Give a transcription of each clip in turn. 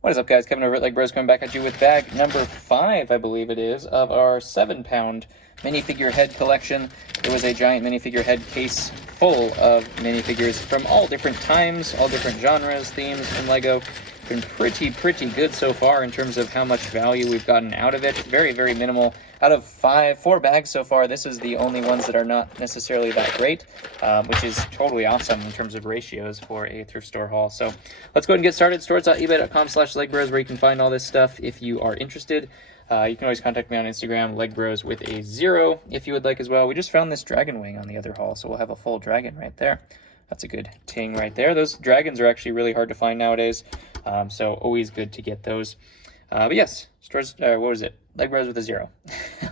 What is up, guys? Kevin over at LEGbrOs coming back at you with bag number 5, I believe it is, of our 7-pound minifigure head collection. It was a giant minifigure head case full of minifigures from all different times, all different genres, themes from LEGO. Been pretty good so far in terms of how much value we've gotten out of it. Very minimal. Out of 4 bags so far, this is the only ones that are not necessarily that great, which is totally awesome in terms of ratios for a thrift store haul. So let's go ahead and get started. Stores.ebay.com/LEGbrOs, where you can find all this stuff if you are interested. You can always contact me on Instagram, LEGbrOs with a 0, if you would like as well. We just found this dragon wing on the other haul, so we'll have a full dragon right there. That's a good ting right there. Those dragons are actually really hard to find nowadays, so always good to get those. But yes, stores, what was it? LEGbrOs with a 0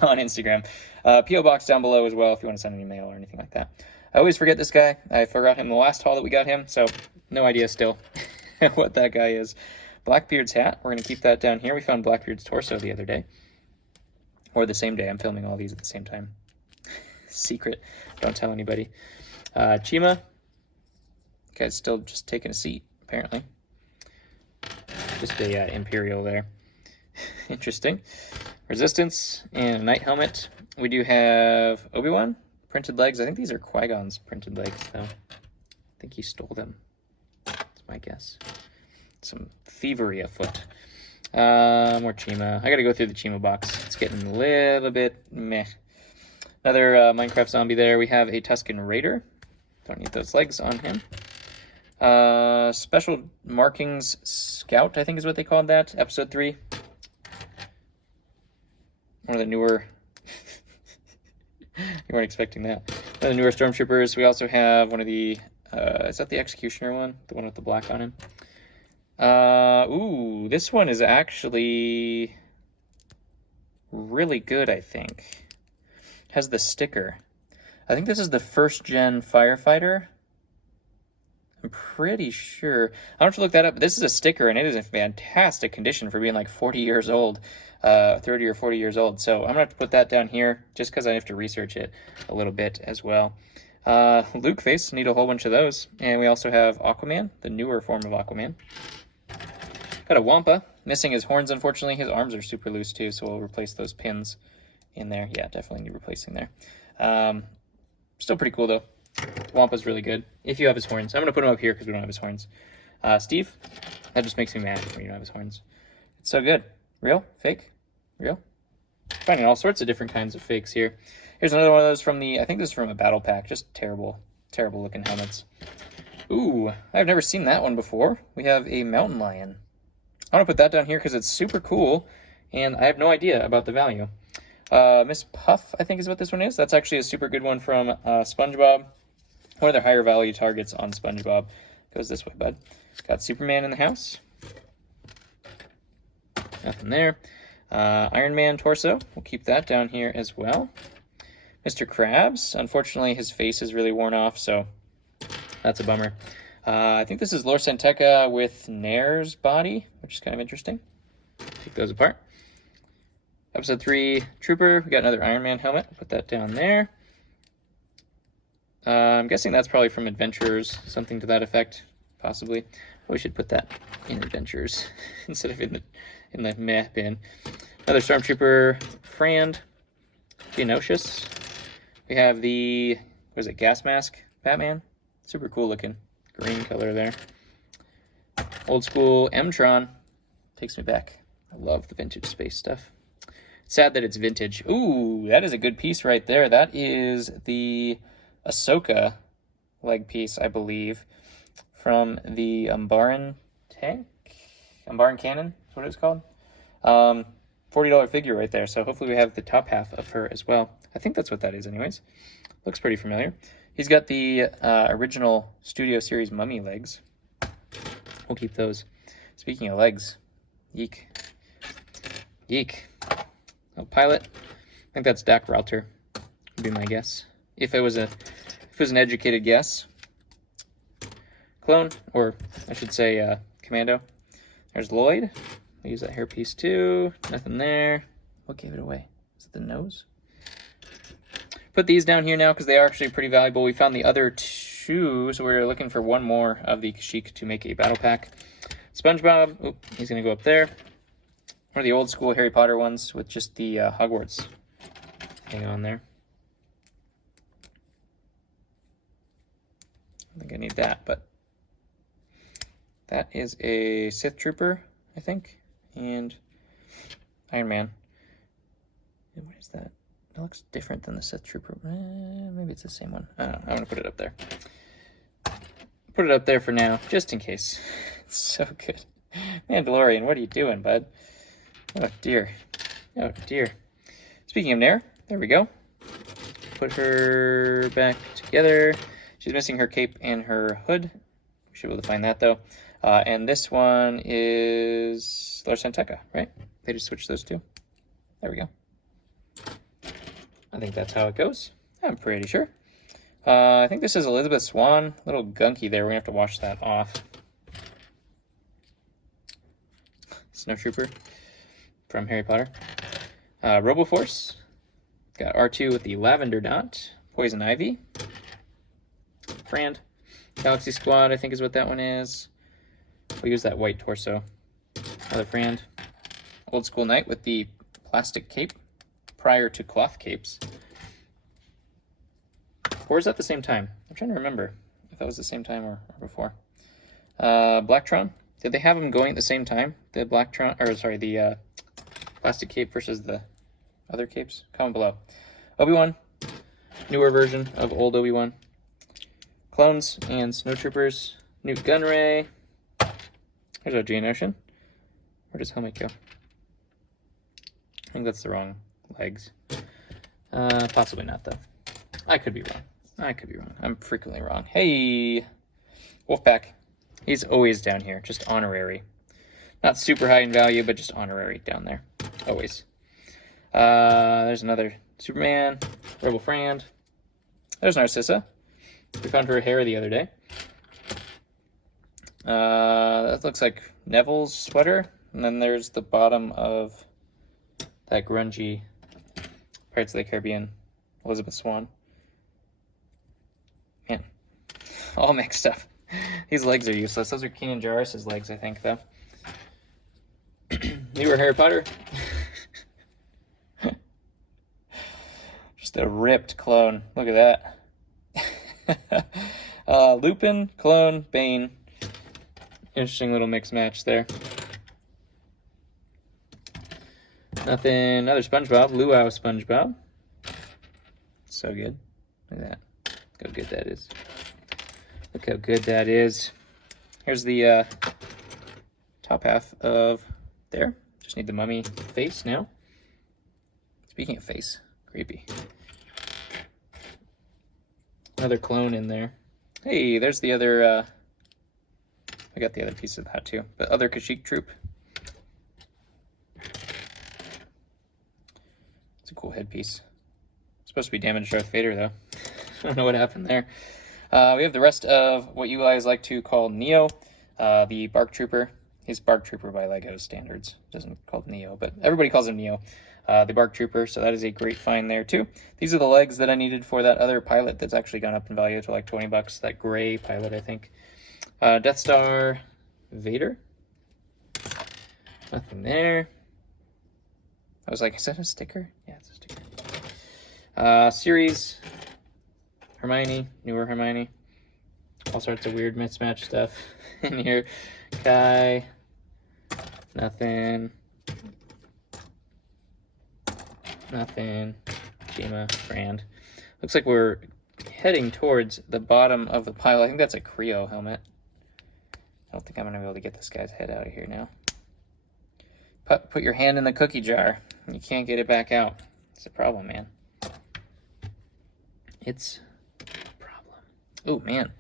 on Instagram. P.O. box down below as well if you want to send an email or anything like that. I always forget this guy. I forgot him the last haul that we got him, so no idea still what that guy is. Blackbeard's hat, we're going to keep that down here. We found Blackbeard's torso the other day. Or the same day. I'm filming all these at the same time. Secret. Don't tell anybody. Chima. Guy's still just taking a seat, apparently. Just a Imperial there. Interesting. Resistance and a Knight helmet. We do have Obi-Wan printed legs. I think these are Qui-Gon's printed legs, though. I think he stole them. That's my guess. Some thievery afoot. More Chima. I gotta go through the Chima box. It's getting a little bit meh. Another Minecraft zombie there. We have a Tusken Raider. Don't need those legs on him. Special Markings Scout, I think is what they called that. Episode 3. One of the newer... You weren't expecting that. One of the newer Stormtroopers. We also have one of the... is that the Executioner one? The one with the black on him? Ooh, this one is actually really good, I think. Has the sticker. I think this is the first-gen Firefighter. I'm pretty sure. I'll have to look that up, but this is a sticker, and it is in fantastic condition for being like 40 years old, 30 or 40 years old. So I'm going to have to put that down here just because I have to research it a little bit as well. Luke face, need a whole bunch of those. And we also have Aquaman, the newer form of Aquaman. Got a Wampa, missing his horns, unfortunately. His arms are super loose too, so we'll replace those pins in there. Yeah, definitely need replacing there. Still pretty cool though. Wampa's really good if you have his horns. I'm going to put him up here because we don't have his horns. Steve, that just makes me mad when you don't have his horns. It's so good. Real? Fake? Real? Finding all sorts of different kinds of fakes here. Here's another one of those from the, I think this is from a battle pack. Just terrible looking helmets. Ooh, I've never seen that one before. We have a mountain lion. I want to put that down here because it's super cool, and I have no idea about the value. Miss Puff, I think is what this one is. That's actually a super good one from SpongeBob. One of their higher value targets on SpongeBob. Goes this way, bud. Got Superman in the house. Nothing there. Iron Man torso. We'll keep that down here as well. Mr. Krabs. Unfortunately, his face is really worn off, so that's a bummer. I think this is Lor Santeca with Nair's body, which is kind of interesting. Take those apart. Episode 3 Trooper. We got another Iron Man helmet. Put that down there. I'm guessing that's probably from Adventures, something to that effect, possibly. We should put that in Adventures instead of in the meh bin. Another Stormtrooper Frand. Theonosius. We have the, what is it, gas mask Batman. Super cool looking. Green color there. Old school M-Tron. Takes me back. I love the vintage space stuff. It's sad that it's vintage. Ooh, that is a good piece right there. That is the Ahsoka leg piece, I believe, from the Umbaran tank? Umbaran cannon is what it's called. $40 figure right there. So hopefully we have the top half of her as well. I think that's what that is anyways. Looks pretty familiar. He's got the original Studio Series mummy legs. We'll keep those. Speaking of legs, yeek. Yeek. Oh, pilot. I think that's Dak Ralter, would be my guess. If it was an educated guess. Clone, or I should say Commando. There's Lloyd. I'll use that hairpiece too. Nothing there. What gave it away? Is it the nose? Put these down here now because they are actually pretty valuable. We found the other two, so we're looking for one more of the Kashyyyk to make a battle pack. SpongeBob. Oop, he's going to go up there. One of the old school Harry Potter ones with just the Hogwarts hang on there. I think I need that, but that is a Sith Trooper, I think, and Iron Man. And what is that? It looks different than the Sith Trooper. Maybe it's the same one. I don't know. I'm going to put it up there. Put it up there for now, just in case. It's so good. Mandalorian, what are you doing, bud? Oh, dear. Oh, dear. Speaking of Nair, there we go. Put her back together. She's missing her cape and her hood. We should be able to find that, though. And this one is Lars Santeca, right? They just switched those two. There we go. I think that's how it goes. I'm pretty sure. I think this is Elizabeth Swann. A little gunky there. We're going to have to wash that off. Snow Trooper from Harry Potter. Roboforce. Got R2 with the lavender dot. Poison Ivy. Frand. Galaxy Squad, I think is what that one is. We'll use that white torso. Another Frand. Old School Knight with the plastic cape prior to cloth capes. Or is that the same time? I'm trying to remember if that was the same time or before. Blacktron. Did they have them going at the same time? The Blacktron, or sorry, the plastic cape versus the other capes? Comment below. Obi-Wan. Newer version of old Obi-Wan. Clones and Snow Troopers. Newt Gunray. There's our Geonosian. Where does Helmet go? I think that's the wrong legs. Possibly not, though. I could be wrong. I could be wrong. I'm frequently wrong. Hey! Wolfpack. He's always down here. Just honorary. Not super high in value, but just honorary down there. Always. There's another Superman. Rebel Frand. There's Narcissa. We found her hair the other day. That looks like Neville's sweater. And then there's the bottom of that grungy Pirates of the Caribbean Elizabeth Swann. Man, all mixed up. These legs are useless. Those are Keenan Jarrus's legs, I think, though. Newer Harry Potter. Just a ripped clone. Look at that. Lupin, clone, Bane. Interesting little mix match there. Nothing. Another SpongeBob. Luau SpongeBob. So good. Look at that. Look how good that is. Look how good that is. Here's the top half of there. Just need the mummy face now. Speaking of face, creepy. Another clone in there. Hey, there's the other, I got the other piece of that too. The other Kashyyyk troop. It's a cool headpiece. It's supposed to be damaged Darth Vader, though. I don't know what happened there. We have the rest of what you guys like to call Neo, the Bark Trooper. He's Bark Trooper by LEGO standards. Doesn't call him Neo, but everybody calls him Neo. The Bark Trooper, so that is a great find there too. These are the legs that I needed for that other pilot that's actually gone up in value to like 20 bucks. That gray pilot, I think. Death Star Vader. Nothing there. I was like, is that a sticker? Yeah, it's a sticker. Series. Hermione, newer Hermione. All sorts of weird mismatch stuff in here. Kai. Nothing. Nothing. Jima, Frand. Looks like we're heading towards the bottom of the pile. I think that's a Creo helmet. I don't think I'm going to be able to get this guy's head out of here now. Put your hand in the cookie jar. And you can't get it back out. It's a problem, man. It's a problem. Oh, man.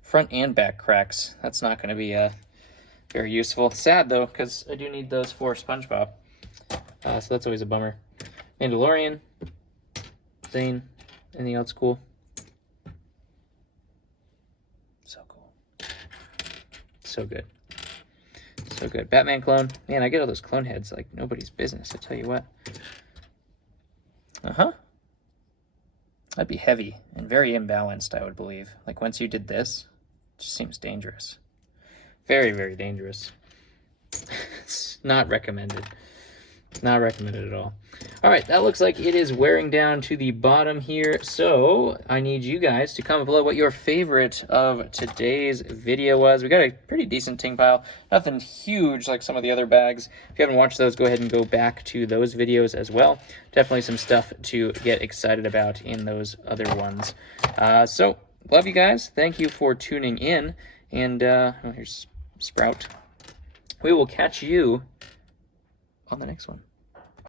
Front and back cracks. That's not going to be very useful. Sad, though, because I do need those for SpongeBob. So that's always a bummer. Mandalorian. Zane. Anything else cool? So cool. So good. So good. Batman clone. Man, I get all those clone heads like nobody's business, I tell you what. Uh-huh. That'd be heavy and very imbalanced, I would believe. Like once you did this, it just seems dangerous. Very, very dangerous. That's not recommended. Not recommended at all. All right, that looks like it is wearing down to the bottom here, so I need you guys to comment below what your favorite of today's video was. We got a pretty decent ting pile, nothing huge like some of the other bags. If you haven't watched those, go ahead and go back to those videos as well. Definitely some stuff to get excited about in those other ones. So, love you guys. Thank you for tuning in, and oh, here's Sprout. We will catch you on the next one.